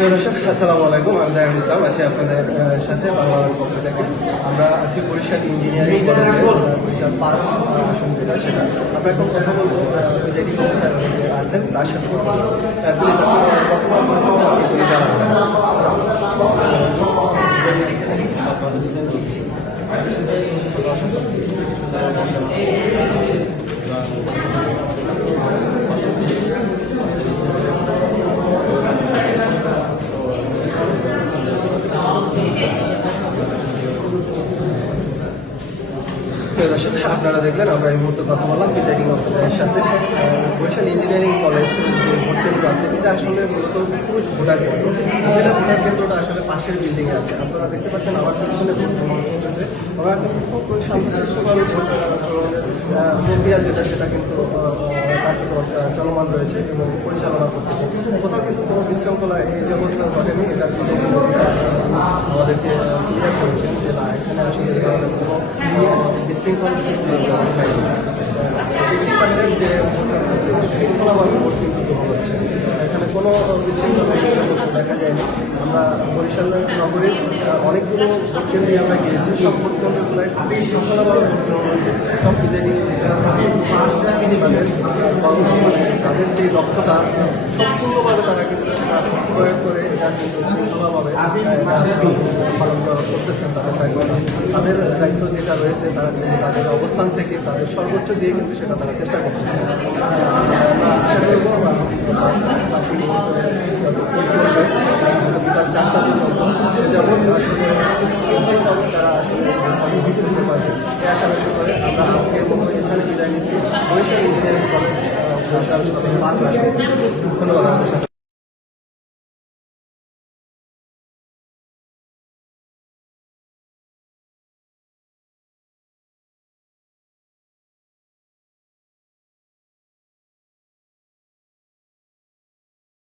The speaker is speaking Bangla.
প্রিয় দর্শক, আসসালামু আলাইকুম। আমি দায়ুল ইসলাম আছি আপনাদের সাথে বাংলার পক্ষ থেকে। আমরা আছি বরিশাল ইঞ্জিনিয়ারিং কলেজে, বরিশাল 5 আসন যেটা সেটা। আমরা এখন কথা বলবো যেটি প্রফেসর আসছেন তার সাথে কথা বলবো। প্লিজ আপনার বর্তমান পরিস্থিতি জানাবেন। আপনারা দেখলেন আমরা এই মুহূর্তে কথা বললাম প্রিজাইডিং অফিসারের সাথে। বরিশাল ইঞ্জিনিয়ারিং কলেজ যে ভোট কেন্দ্র আছে এটা আসলে মূলত পুরুষ ভোটার কেন্দ্র। মহিলা ভোটার কেন্দ্রটা আসলে পাশের বিল্ডিংয়ে আছে। আপনারা দেখতে পাচ্ছেন আমার পিছনে ভোট গ্রহণ চলতেছে। ওরা কিন্তু খুব শান্তশিষ্টভাবে ভোট গ্রহণের প্রক্রিয়া যেটা সেটা কিন্তু কার্যকর চলমান রয়েছে এবং পরিচালনা করতেছে। কোথাও কিন্তু কোনো বিশৃঙ্খলা এই ব্যবস্থা ঘটেনি। এটা কিন্তু আমাদেরকে ক্লিয়ার করেছেন যে না, এখানে আসলে এই ধরনের কোনো বিশৃঙ্খল সৃষ্টি দেখতেই পাচ্ছেন যে শৃঙ্খলাভাবে ভোট কিন্তু গ্রহণ হচ্ছে। এখানে কোনো বিশৃঙ্খলা দেখা যায়নি। আমরা বরিশাল নগরীর অনেকগুলো ভোট কেন্দ্রে আমরা গিয়েছি। সব ভোট কেন্দ্রগুলোয় খুবই শৃঙ্খলাভাবে ভোট গ্রহণ হয়েছে। সব প্রিজাইডিং তাদের যে দক্ষতা সম্পূর্ণভাবে তারা কিন্তু প্রয়োগ করে এটা কিন্তু শৃঙ্খলাভাবে পালন করতেছেন তাদের দায়িত্বটা। তাদের দায়িত্ব যেটা রয়েছে তারা কিন্তু তাদের অবস্থান থেকে তাদের সর্বোচ্চ দিয়ে কিন্তু সেটা তারা চেষ্টা করতেছে। আশা করবো